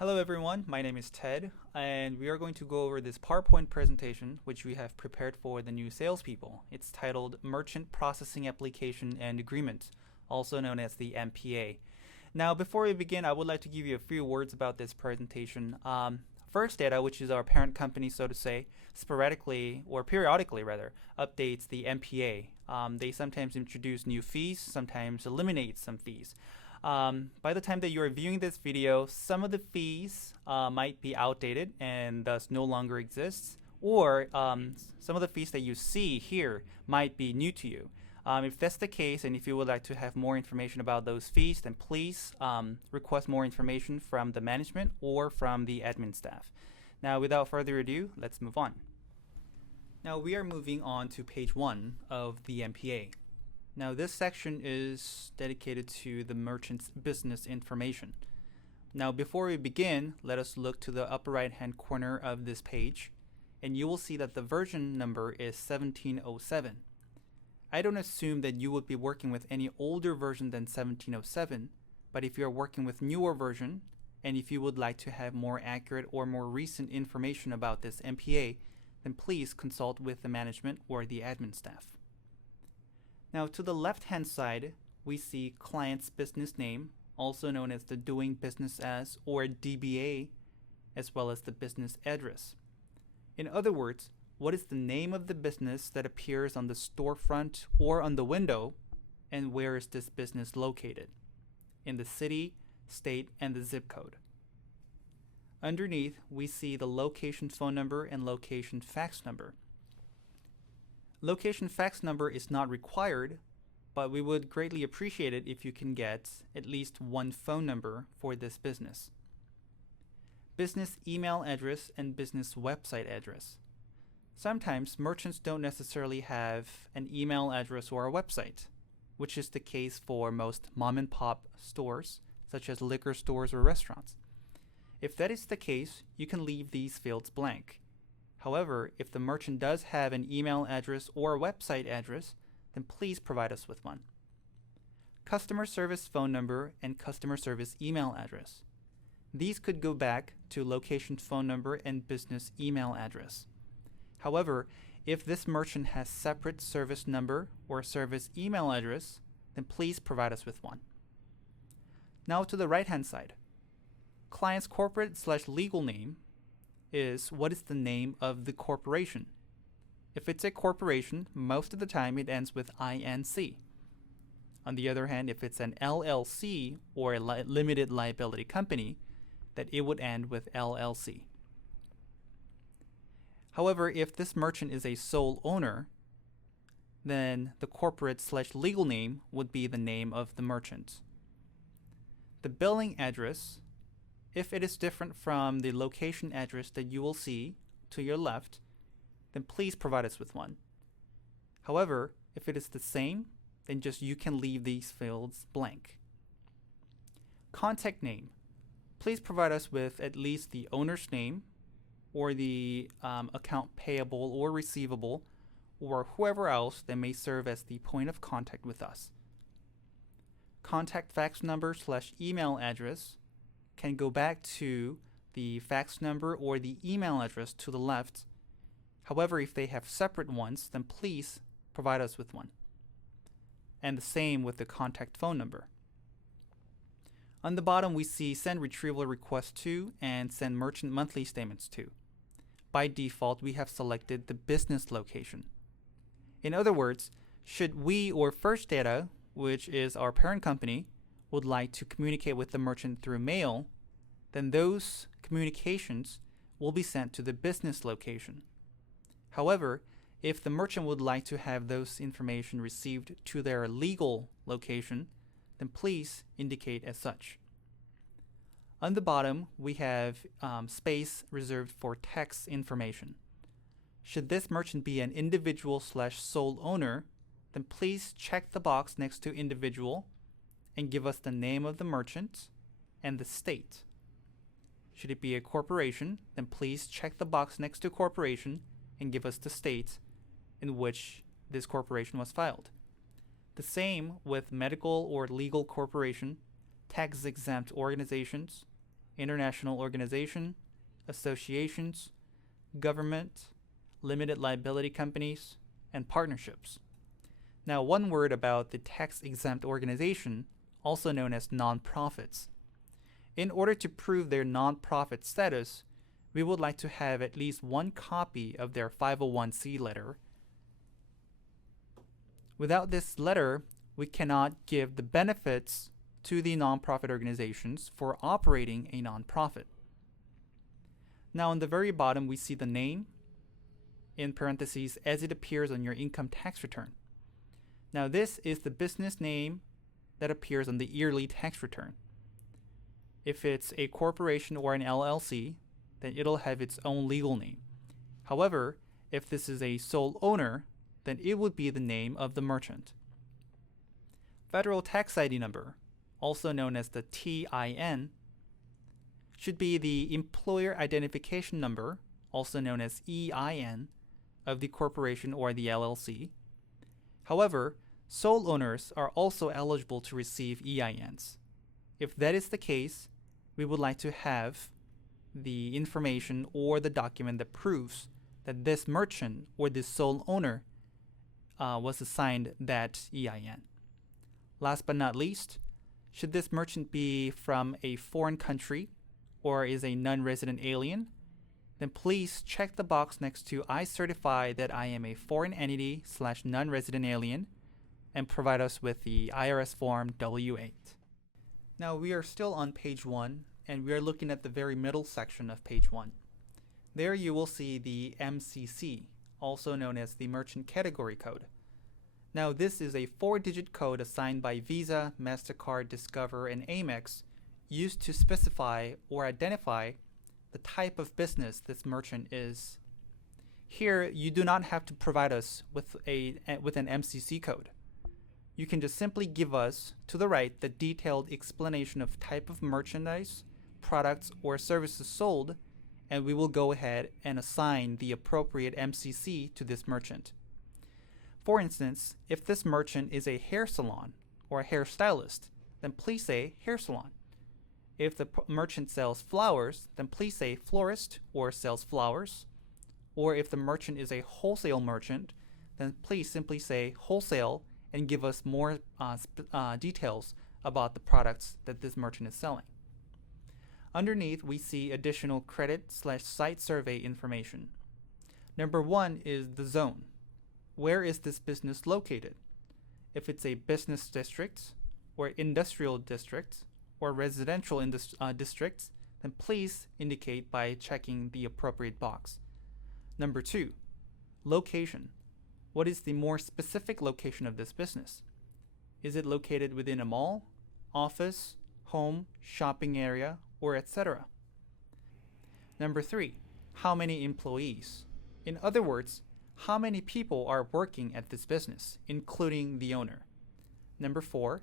Hello everyone, my name is Ted, and we are going to go over this PowerPoint presentation which we have prepared for the new salespeople. It's titled Merchant Processing Application and Agreement, also known as the MPA. Now, before we begin, I would like to give you a few words about this presentation. First Data, which is our parent company, so to say, sporadically, or periodically rather, updates the MPA. They sometimes introduce new fees, sometimes eliminate some fees. By the time that you're viewing this video, some of the fees might be outdated and thus no longer exists, or some of the fees that you see here might be new to you. If that's the case, and if you would like to have more information about those fees, then please request more information from the management or from the admin staff. Now, without further ado, let's move on. Now, we are moving on to page 1 of the MPA. Now, this section is dedicated to the merchant's business information. Now, before we begin, let us look to the upper right-hand corner of this page, and you will see that the version number is 1707. I don't assume that you would be working with any older version than 1707, but if you're working with newer version, and if you would like to have more accurate or more recent information about this MPA, then please consult with the management or the admin staff. Now, to the left-hand side, we see client's business name, also known as the doing business as or DBA, as well as the business address. In other words, what is the name of the business that appears on the storefront or on the window, and where is this business located? In the city, state, and the zip code. Underneath, we see the location phone number and location fax number. Location fax number is not required, but we would greatly appreciate it if you can get at least one phone number for this business. Business email address and business website address. Sometimes merchants don't necessarily have an email address or a website, which is the case for most mom and pop stores, such as liquor stores or restaurants. If that is the case, you can leave these fields blank. However, if the merchant does have an email address or a website address, then please provide us with one. Customer service phone number and customer service email address. These could go back to location phone number and business email address. However, if this merchant has separate service number or service email address, then please provide us with one. Now to the right-hand side. Client's corporate/legal name is what is the name of the corporation. If it's a corporation, most of the time it ends with INC. On the other hand, if it's an LLC or a limited liability company, that it would end with LLC. However, if this merchant is a sole owner, then the corporate/legal name would be the name of the merchant. The billing address, if it is different from the location address that you will see to your left, then please provide us with one. However, if it is the same, then just you can leave these fields blank. Contact name. Please provide us with at least the owner's name or the account payable or receivable or whoever else that may serve as the point of contact with us. Contact fax number/email address can go back to the fax number or the email address to the left. However, if they have separate ones, then please provide us with one. And the same with the contact phone number. On the bottom, we see send retrieval request to and send merchant monthly statements to. By default, we have selected the business location. In other words, should we or First Data, which is our parent company, would like to communicate with the merchant through mail, then those communications will be sent to the business location. However, if the merchant would like to have those information received to their legal location, then please indicate as such. On the bottom, we have space reserved for text information. Should this merchant be an individual/sole owner, then please check the box next to individual and give us the name of the merchant and the state. Should it be a corporation, then please check the box next to corporation and give us the state in which this corporation was filed. The same with medical or legal corporation, tax-exempt organizations, international organization, associations, government, limited liability companies, and partnerships. Now, one word about the tax-exempt organization, also known as nonprofits. In order to prove their nonprofit status, we would like to have at least one copy of their 501c letter. Without this letter, we cannot give the benefits to the nonprofit organizations for operating a nonprofit. Now, on the very bottom, we see the name in parentheses as it appears on your income tax return. Now, this is the business name that appears on the yearly tax return. If it's a corporation or an LLC, then it'll have its own legal name. However, if this is a sole owner, then it would be the name of the merchant. Federal Tax ID number, also known as the TIN, should be the Employer Identification Number, also known as EIN, of the corporation or the LLC. However, sole owners are also eligible to receive EINs. If that is the case, we would like to have the information or the document that proves that this merchant or this sole owner was assigned that EIN. Last but not least, should this merchant be from a foreign country or is a non-resident alien, then please check the box next to I certify that I am a foreign entity / non-resident alien and provide us with the IRS form W-8. Now we are still on page 1 and we are looking at the very middle section of page 1. There you will see the MCC, also known as the Merchant Category Code. Now this is a 4-digit code assigned by Visa, MasterCard, Discover, and Amex used to specify or identify the type of business this merchant is. Here, you do not have to provide us with an MCC code. You can just simply give us, to the right, the detailed explanation of type of merchandise, products, or services sold, and we will go ahead and assign the appropriate MCC to this merchant. For instance, if this merchant is a hair salon or a hairstylist, then please say hair salon. If the merchant sells flowers, then please say florist or sells flowers. Or if the merchant is a wholesale merchant, then please simply say wholesale and give us more details about the products that this merchant is selling. Underneath, we see additional credit/site survey information. Number 1 is the zone. Where is this business located? If it's a business district or industrial district or residential districts, then please indicate by checking the appropriate box. Number 2, location. What is the more specific location of this business? Is it located within a mall, office, home, shopping area, or etc.? Number 3, how many employees? In other words, how many people are working at this business, including the owner? Number 4,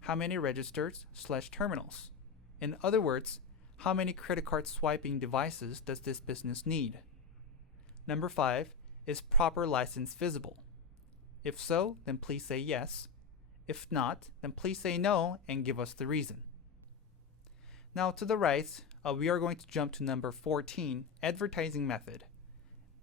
how many registers/terminals? In other words, how many credit card swiping devices does this business need? Number 5, is proper license visible? If so, then please say yes. If not, then please say no and give us the reason. Now to the right, we are going to jump to number 14, advertising method.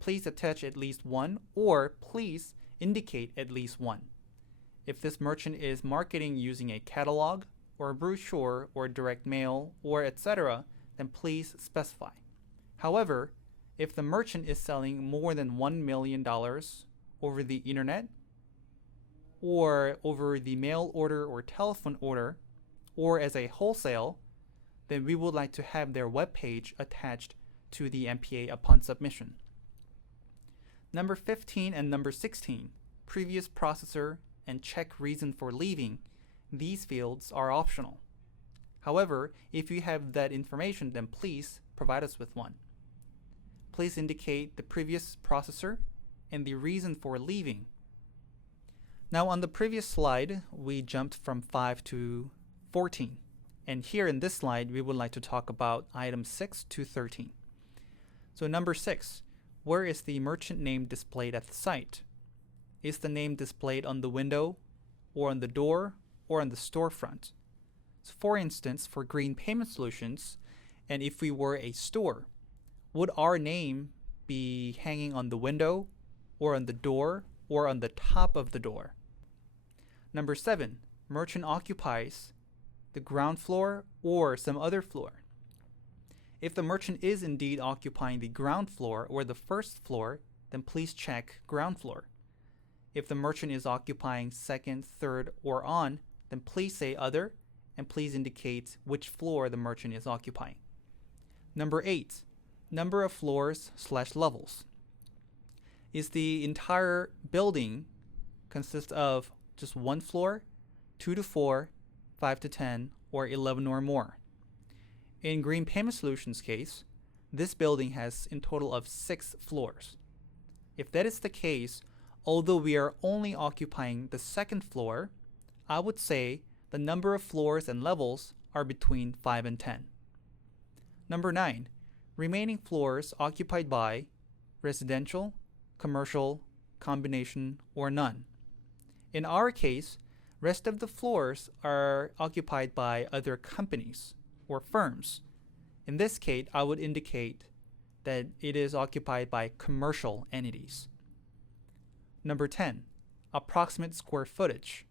Please attach at least one or please indicate at least one. If this merchant is marketing using a catalog or a brochure or direct mail or etc., then please specify. However, if the merchant is selling more than $1 million over the internet or over the mail order or telephone order or as a wholesale, then we would like to have their webpage attached to the MPA upon submission. Number 15 and number 16, previous processor and check reason for leaving. These fields are optional. However, if you have that information, then please provide us with one. Please indicate the previous processor and the reason for leaving. Now on the previous slide, we jumped from 5 to 14. And here in this slide, we would like to talk about items 6 to 13. So number 6, where is the merchant name displayed at the site? Is the name displayed on the window, or on the door, or on the storefront? So for instance, for Green Payment Solutions, And if we were a store, would our name be hanging on the window, or on the door, or on the top of the door? Number 7, merchant occupies the ground floor or some other floor. If the merchant is indeed occupying the ground floor or the first floor, then please check ground floor. If the merchant is occupying second, third, or on, then please say other, and please indicate which floor the merchant is occupying. Number 8, number of floors/levels. Is the entire building consist of just one floor, 2 to 4, 5 to 10, or 11 or more? In Green Payment Solutions case, this building has in total of 6 floors. If that is the case, although we are only occupying the second floor, I would say the number of floors and levels are between 5 and 10. Number 9, remaining floors occupied by residential, commercial, combination, or none. In our case, rest of the floors are occupied by other companies or firms. In this case, I would indicate that it is occupied by commercial entities. Number 10, approximate square footage.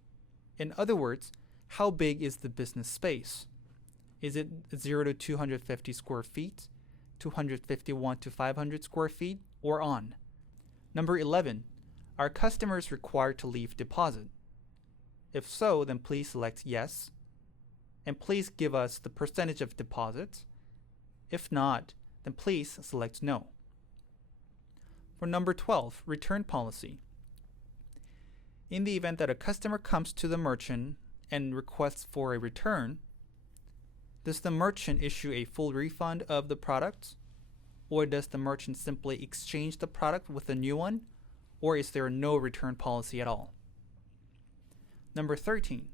In other words, how big is the business space? Is it 0 to 250 square feet, 251 to 500 square feet, or on? Number 11, are customers required to leave deposit? If so, then please select yes, and please give us the percentage of deposit. If not, then please select no. For number 12, return policy. In the event that a customer comes to the merchant and requests for a return, does the merchant issue a full refund of the product? Or does the merchant simply exchange the product with a new one? Or is there no return policy at all? Number 13,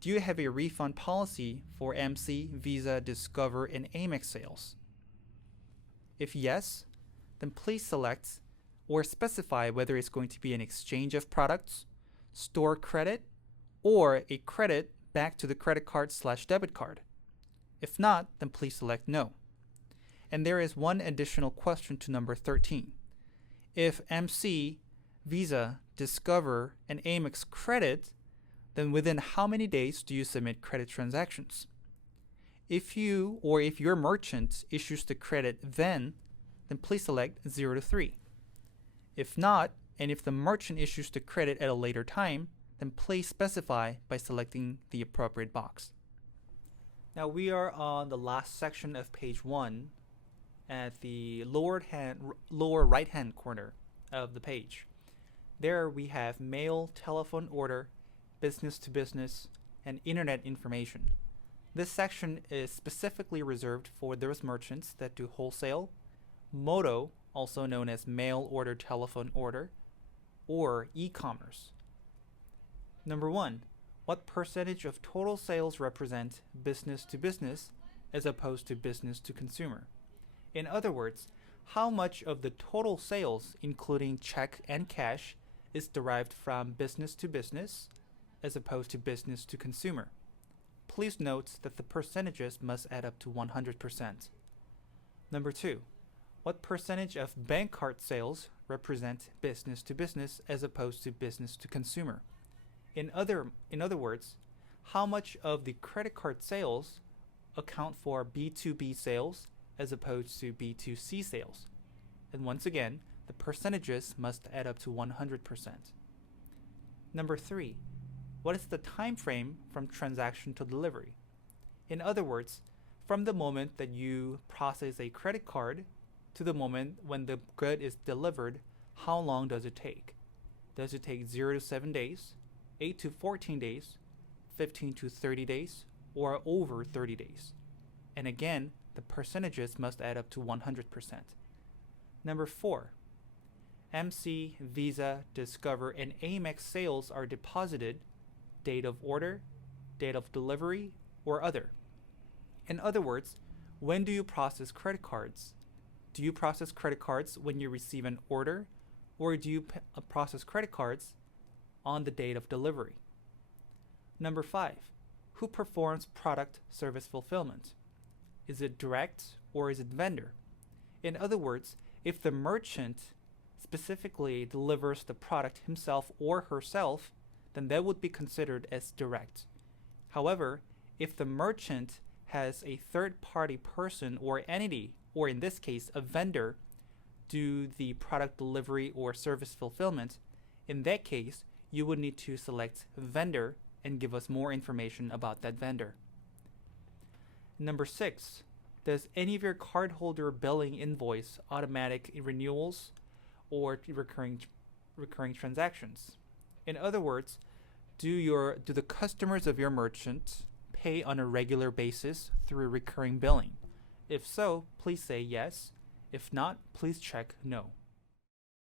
do you have a refund policy for MC, Visa, Discover, and Amex sales? If yes, then please select or specify whether it's going to be an exchange of products, store credit, or a credit back to the credit card/debit card. If not, then please select no. And there is one additional question to number 13. If MC, Visa, Discover, and Amex credit, then within how many days do you submit credit transactions? If you or if your merchant issues the credit then please select 0 to 3. If not, and if the merchant issues the credit at a later time, then please specify by selecting the appropriate box. Now we are on the last section of page 1 at the lower right hand corner of the page. There we have mail, telephone order, business to business, and internet information. This section is specifically reserved for those merchants that do wholesale, MOTO, also known as mail order, telephone order, or e-commerce. Number 1, what percentage of total sales represent business to business as opposed to business to consumer? In other words, how much of the total sales, including check and cash, is derived from business to business as opposed to business to consumer? Please note that the percentages must add up to 100%. Number 2, what percentage of bank card sales represent business to business as opposed to business to consumer? In other words, how much of the credit card sales account for B2B sales as opposed to B2C sales? And once again, the percentages must add up to 100%. Number 3, what is the time frame from transaction to delivery? In other words, from the moment that you process a credit card to the moment when the good is delivered, how long does it take? Does it take 0 to 7 days, 8 to 14 days, 15 to 30 days, or over 30 days? And again, the percentages must add up to 100%. Number 4, MC, Visa, Discover, and Amex sales are deposited, date of order, date of delivery, or other. In other words, when do you process credit cards? Do you process credit cards when you receive an order, or do you process credit cards on the date of delivery? Number 5, who performs product service fulfillment? Is it direct or is it vendor? In other words, if the merchant specifically delivers the product himself or herself, then that would be considered as direct. However, if the merchant has a third party person or entity, or in this case, a vendor, do the product delivery or service fulfillment, in that case, you would need to select vendor and give us more information about that vendor. Number 6, does any of your cardholder billing invoice automatic renewals or recurring transactions? In other words, do the customers of your merchant pay on a regular basis through recurring billing? If so, please say yes. If not, please check no.